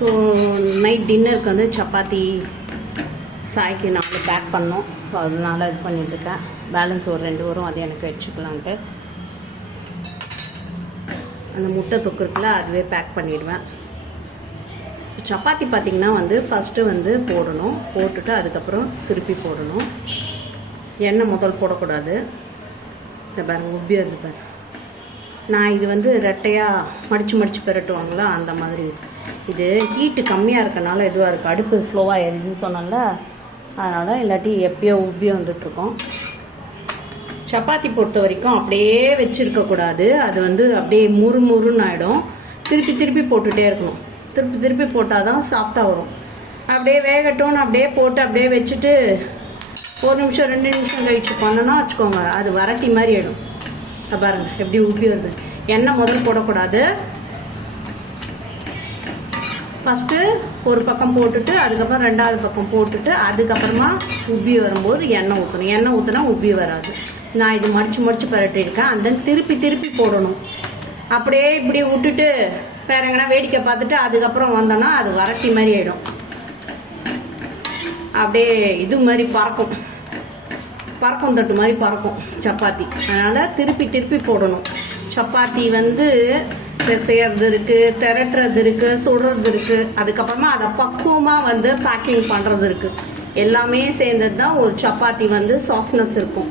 So night டின்னருக்கு வந்து சப்பாத்தி சாய்க்கு நாங்கள் பேக் பண்ணோம். ஸோ அதனால இது பண்ணிட்டுருக்கேன். பேலன்ஸ் ஒரு 2 வரும், அது எனக்கு வச்சுக்கலான்ட்டு. அந்த முட்டை தொக்கு இருக்குல்ல, அதுவே பேக் பண்ணிடுவேன். சப்பாத்தி பார்த்திங்கன்னா வந்து ஃபஸ்ட்டு வந்து போடணும், போட்டுட்டு அதுக்கப்புறம் திருப்பி போடணும். எண்ணெய் முதல் போடக்கூடாது. இந்த பாருங்க உப்பியாக இருப்பார். நான் இது வந்து ரெட்டையாக மடித்து பெரட்டுவாங்களா அந்த மாதிரி. இது ஹீட்டு கம்மியாக இருக்கனால இதுவாக இருக்குது. அடுப்பு ஸ்லோவாக ஏறிதுன்னு சொன்னால அதனால், இல்லாட்டி எப்பயோ உப்பியாக வந்துட்டுருக்கோம். சப்பாத்தி பொறுத்த வரைக்கும் அப்படியே வச்சுருக்கக்கூடாது. அது வந்து அப்படியே முறுமுறுன்னு ஆகிடும். திருப்பி போட்டுகிட்டே இருக்கணும். திருப்பி போட்டால் தான் சாஃப்டாக வரும். அப்படியே வேகட்டும்னு அப்படியே போட்டு அப்படியே வச்சுட்டு 1 நிமிஷம் 2 நிமிஷம் கழிச்சு பண்ணோன்னா வச்சுக்கோங்க, அது வரட்டி மாதிரி ஆகிடும். பாருங்க எப்படி உப்பி வருது. எண்ணெய் முதல்ல போடக்கூடாது. ஃபஸ்ட்டு ஒரு பக்கம் போட்டுட்டு அதுக்கப்புறம் 2வது பக்கம் போட்டுட்டு அதுக்கப்புறமா உப்பி வரும்போது எண்ணெய் ஊற்றணும். எண்ணெய் ஊற்றினா உப்பி வராது. நான் இது மடித்து பரட்டியிருக்கேன். அந்த திருப்பி போடணும். அப்படியே இப்படி விட்டுட்டு வேற எங்கன்னா வேடிக்கை பார்த்துட்டு அதுக்கப்புறம் வந்தோன்னா அது வரட்டி மாதிரி ஆகிடும். அப்படியே இது மாதிரி பறக்கும் தட்டு மாதிரி பறக்கும் சப்பாத்தி. அதனால் திருப்பி போடணும். சப்பாத்தி வந்து செய்யறது இருக்குது, திரட்டுறது இருக்குது, சுடுறது இருக்குது. அதுக்கப்புறமா அதை பக்குவமாக வந்து பேக்கிங் பண்ணுறது இருக்குது. எல்லாமே சேர்ந்தது தான் ஒரு சப்பாத்தி வந்து சாஃப்ட்னஸ் இருக்கும்.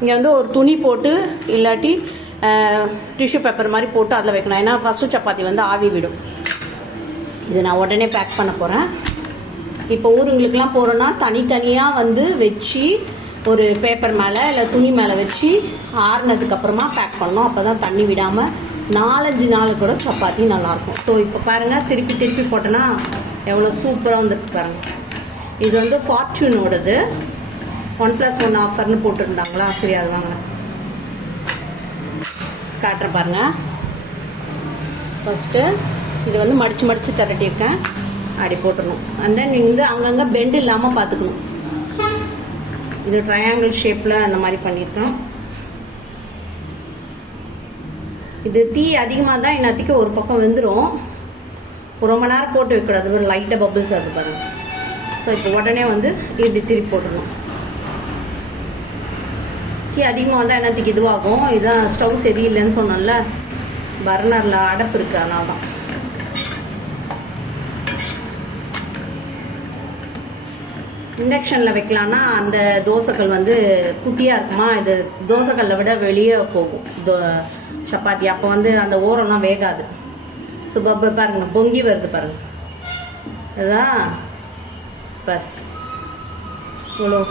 இங்கே வந்து ஒரு துணி போட்டு இல்லாட்டி டிஷ்யூ பேப்பர் மாதிரி போட்டு அதில் வைக்கணும். ஏன்னா ஃபஸ்ட்டு சப்பாத்தி வந்து ஆவி விடும். இது நான் உடனே பேக் பண்ண போகிறேன். இப்போ ஊருங்களுக்கெலாம் போகிறோன்னா தனித்தனியாக வந்து வச்சு ஒரு பேப்பர் மேலே இல்லை துணி மேலே வச்சு ஆறுனதுக்கப்புறமா பேக் பண்ணணும். அப்போ தான் தண்ணி விடாமல் 4-5 நாள் கூட சப்பாத்தி நல்லாயிருக்கும். ஸோ இப்போ பாருங்கள் திருப்பி போட்டோன்னா எவ்வளோ சூப்பராக வந்துருக்கு பாருங்கள். இது வந்து ஃபார்ச்சூனோடது 1+1 ஆஃபர்னு போட்டுருந்தாங்களா, சரி அது வாங்கினேன். காட்டுறேன் பாருங்கள். ஃபஸ்ட்டு இது வந்து மடித்து திரட்டியிருக்கேன். அப்படி போட்டுடணும். அண்ட் தென் வந்து அங்கங்கே பெண்டு இல்லாமல் பார்த்துக்கணும். இது ட்ரையாங்கிள் ஷேப்பில் அந்த மாதிரி பண்ணியிருக்கோம். இது தீ அதிகமாக தான் இன்னத்துக்கு ஒரு பக்கம் வெந்துடும். ரொம்ப நேரம் போட்டு வைக்கூடாது. ஒரு லைட்டாக பபிள்ஸ் அது பாருங்கள். ஸோ இப்போ உடனே வந்து இப்படி திருப்பி போட்டுடணும். தீ அதிகமாக வந்தால் என்னத்துக்கு இதுவாகும். இதுதான் ஸ்டவ் சரியில்லைன்னு சொன்னோம்ல, பர்னரில் அடப்பு இருக்குது, அதனால தான். இண்டக்ஷனில் வைக்கலான்னா அந்த தோசைக்கல் வந்து குட்டியாக இருக்குமா, இது தோசைக்கல்லை விட வெளியே போகும் சப்பாத்தி. அப்போ வந்து அந்த ஓரம்லாம் வேகாது. ஸோ பாருங்க பொங்கி வருது பாருங்க. அதுதான் பாரு இவ்வளோ.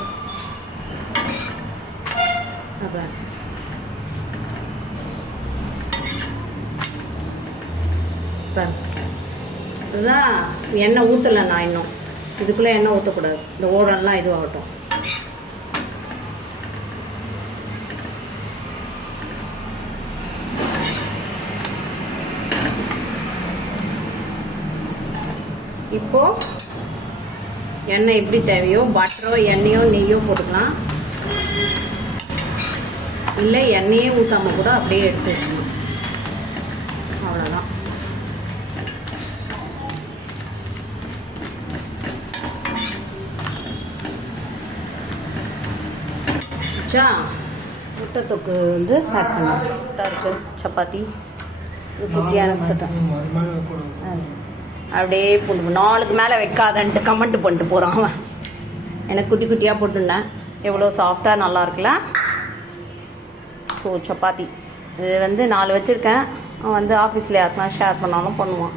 இதுதான் எண்ணெய் ஊற்றலை நான் இன்னும். இதுக்குள்ளே எண்ணெய் ஊற்றக்கூடாது. இந்த ஓடெல்லாம் இதுவாகட்டும். இப்போது எண்ணெய் எப்படி தேவையோ பட்டரோ எண்ணெயோ நெய்யோ போட்டுக்கலாம். இல்லை எண்ணெயே ஊற்றாமல் கூட அப்படியே எடுத்து வச்சுக்கணும். அவ்வளோதான். முட்டை தொக்கு வந்து பேக் பண்ணுவோம். முட்டை இருக்குது, சப்பாத்தி, இது குட்டியான சட்டை அப்படியே போட்டு 4க்கு மேலே வைக்காதன்ட்டு கமெண்ட் பண்ணிட்டு போகிறான் அவன். எனக்கு குட்டியாக போட்டுருந்தேன். எவ்வளோ சாஃப்டாக நல்லா இருக்குல்ல. ஸோ சப்பாத்தி இது வந்து 4 வச்சுருக்கேன். அவன் வந்து ஆஃபீஸில் யாருக்குனா ஷேர் பண்ணாலும் பண்ணுவான்.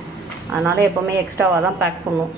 அதனால் எப்போவுமே எக்ஸ்ட்ராவாக தான் பேக் பண்ணுவோம்.